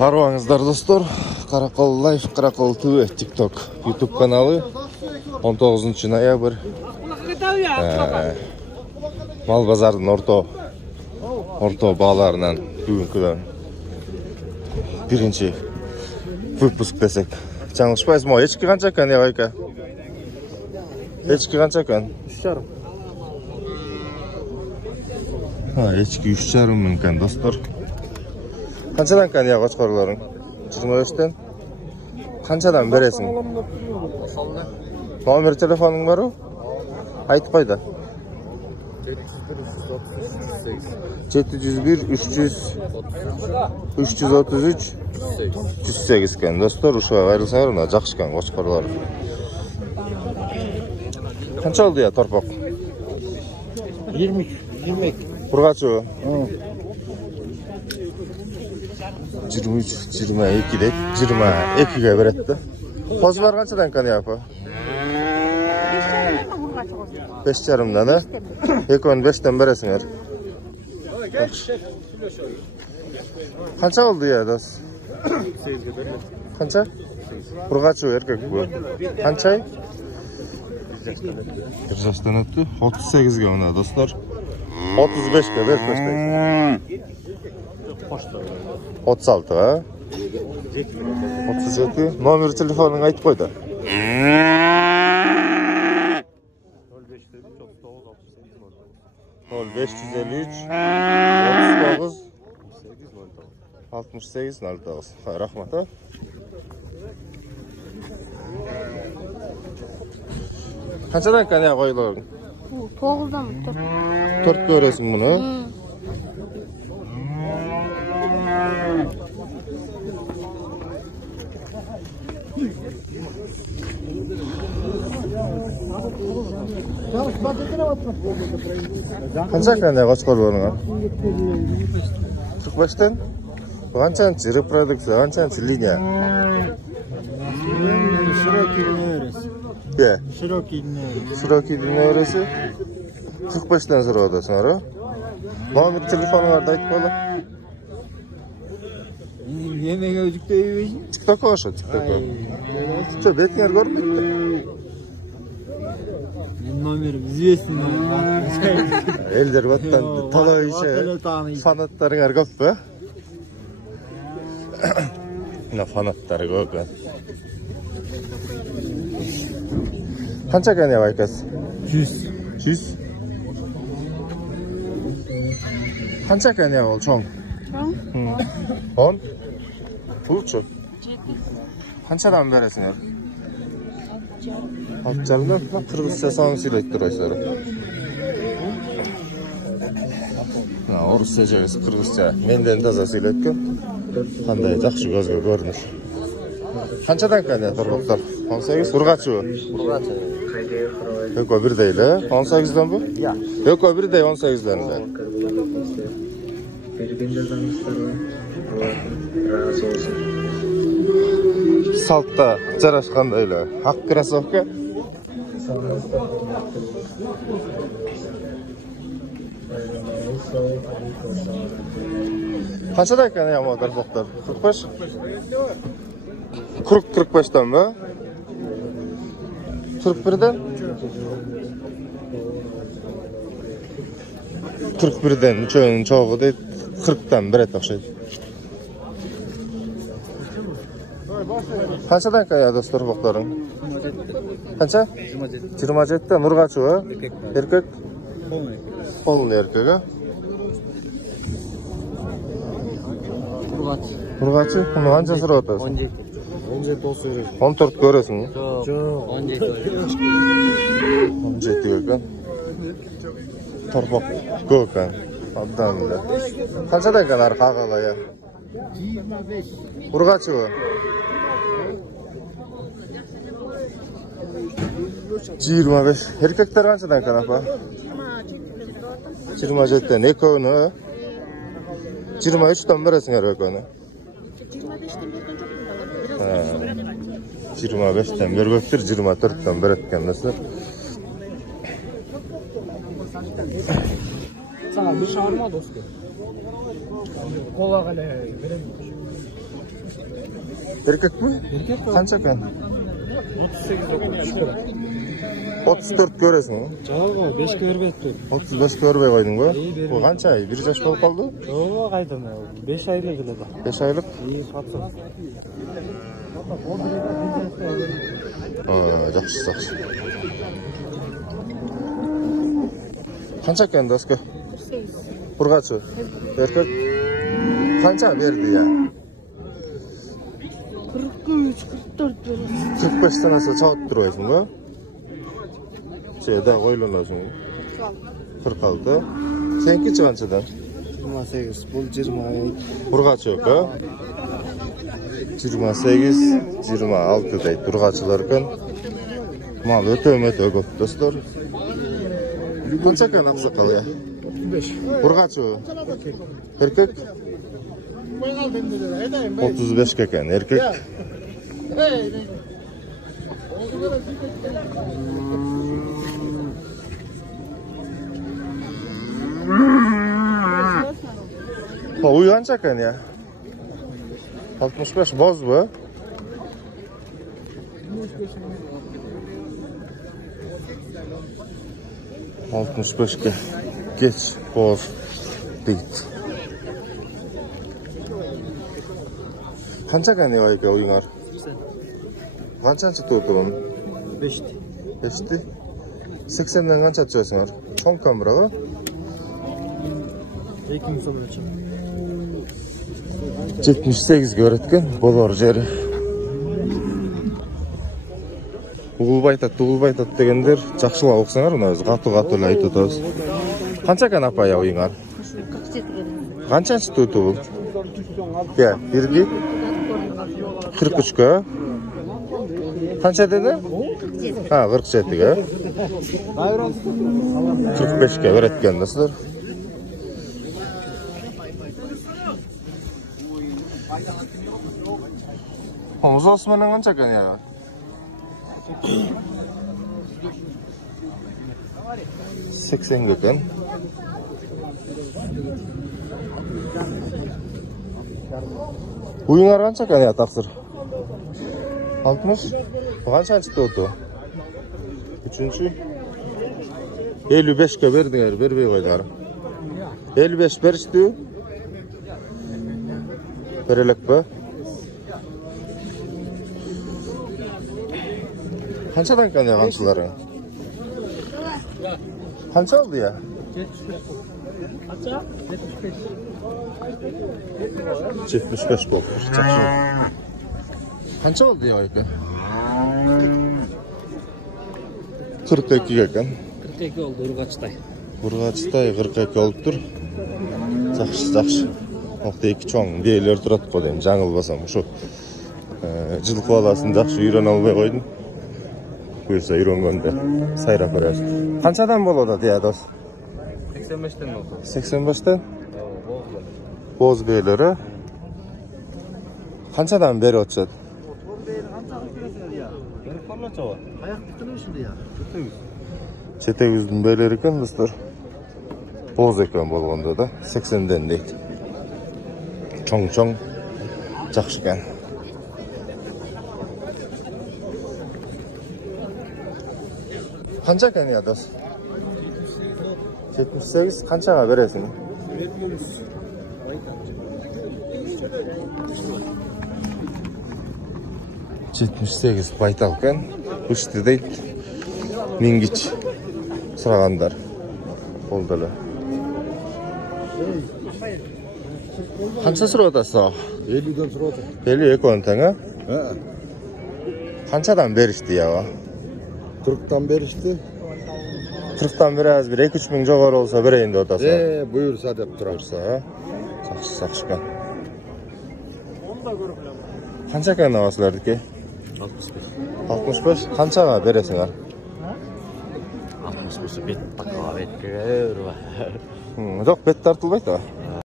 Арбаңыздар достор, Қарақол Лайф, Қарақол ТВ, TikTok, YouTube каналы 19 ноябрь. Мал базардың орто бағаларынан бүгінкіден бірінші выпуск десек. Жаңылышпайсыз ма? Ешкі қанша кән, Айка? Ешкі қанша кән? 3,5. Ешкі 3,5 мың кән, достор. Қаншадан кән, қошқарларың? 25-тен? Қаншадан бересің? Номер телефоның бар о? Айтып қайда? 701-333-108 кән, достор. Ушыға қайрылсаңар, ұна жақшы кән, қошқарлар. Қанша олды я, торпақ? 20. Бұрғачы о? 23-22 деп, 22-ге беретті. Қозы бар қаншадан кән, апа? 5,5-дан, да? 2,5-тен бересіңер. Қанша oldu ya дос? 8-ге беріледі. Қанша? Бұрғачы еркек бұл. Қанша ай? 1 жастан өтті. 38-ге мұна достар. 35-ге бер көштей. 36-ға? 37. Номер телефонын айтып қойды. 0553-39-68-09. Рахмат, а? Қаншадан кәне қойылығың? 9-дан 4 көресің мұны? Қанша кәне қошқар болыңа? 45-тен? Қаншанчы репродукция, қаншанчы линия? Широкий линия өресі? 45-тен сұры одасың, ары? Номер телефоныңарды айтып болы? Емеге өжікті өйбейсің? TikTok ошы, TikTok. Что, бетіңер көрмейді? Номерім известный. Елдер баттан талайша фанаттарыңар көп бі? Фанаттары көп бі? Қанша кәне байкас? 100. Қанша кәне ол чоң? 10? Бұлчу? 7. Қаншадан бересіңер? 6,5-дан? Қырғызша саңын сөйлейді тұрайсары. Орысша жегесі қырғызша. Менден таза сөйлеткен. Қандай жақшы көзге көрінір. Қаншадан кәне тұрбақтар? 18? Ұрғачы о? Ұрғачы. Өкі бірдейлі? 18-дан бұ? Өкі бірдей 18-дан да. Салтта жарашқандайлы. Ақ кроссовка? Қаншадан кәне яма тұрбақтар? 45? 45-тан ба? 41-ден? 41-ден үшеуінің çoğu deyip 40'dan beret okşaydı. Қаншадан кая достар боқтарың? Қанша? 27-тен Нұрғачы ға? Еркек? Полный еркек, а? Нұрғачы? Құны қанша сұры отасың? 17 olsun. 14 көресің? Жоқ, 17 екен. Торпақ көкен. Абданында. Қаншадан кән ар қағала я? 25. Ұрғачы ға? 25. Еркектер қаншадан кән апа? 27-тен екеуіні? 23-тен бересіңер екеуіні? 25'ten bir göktür, 24'ten bir etken nasıl? Sana bir şarma dostum. Қолаға әлі Erkek mi? Erkek mi? Kança ekan? 38 34 görесің ғой? Жағы 5 көрбетті. 35 көрбей қойдың ба? İyi, бермейді. Бұл қанша ай? 1 жаш болып қалды? Жоқ, қайдам. 5 айлы келеді. 5 айлық? İyi, қатсы. Жақсы, жақсы. Қанша екен доска? 8. Ұрғашы? Erkek? Қанша берді ya? 43, 44 veririz. 45 tanesi çağıt duruyorsun ba? Şeyde koylanıyorsun. 46. Senki çıkançadan? 28, бұл 20. Urgaç yok ha? 28, 26 deydi urgaçılarken. Mal öte köp dostlar. Kança kan aksakal ya? 35. Urgaç o? Erkek? 35 keken erkek. Uyu kança kan ya? 65 boz bu. Ke geç boz deydi. Kança kan ya ayka uyuңар? Kançanчы tutun? 5. 5'ti. 80'den kança açıyorsunlar? Son kameraga? 2 gün sonra açım. 78 göretken bolor jeri. Угулбай айтат дегендер жакшылап окусаңар, мына өзү катуу эле айтып атабыз. Канча экен апа я уюңар? 47 veririz. Канчанчы туту бул? Ке, бирди 43-кө. Канча деди? 47. 47-ге. 45-ке берет экен достор. Omuz menен канча экен я? 80 ekan. Uyuңар канча экен я таксыр? 60? Канчанчы туту? 3-чү? 55-ке бердиңер, бербей койдуңар. 55 бериштүү? Берелекпи? Kançadan ekan ya kançılarың? Kança oldu ya? 75 boldu. Жақсы. Kança oldu ya ayka? 42 ekan. 42 oldu, Urgaç'tay. Urgaç'tay 42 oluptur. Жақсы. Оқты 2 чоң биелер турат го дейм, жаңылбасам. Ушу жылкы баласын жақсы үйрөнө албай койдум. Buyursa үйрөнгөндө сайрап бересиң. Канчадан болот ya дос? 85'ten oldu. 85'ten? Boz beylere. Kançadan beri ötüşet? Çete yüzün beyleri eken dostlar. Boz eken bolganda da 80'den deydi. Çoң жақсы eken. Kança eken ya dost? 78 kançaga beresin? 78 baytal eken. Üştü deydi. Mingiç sıragandar. Oldu ele. Kança sıra otası? 50'den sonra oldu. 50 ekon tane? He. Kançadan berişti ya? 40'tan beri işte. 40'tan biraz bir 2-3 min жоғары olsa bereyinde otası. Buyursa dep turar. Buyursa ha? Жақсы кен. Kança eken avasılardı ki? 65. 65? Kançaga beresiңar? 65 bet takava bet görür. Жоқ, бет тартылбайт да.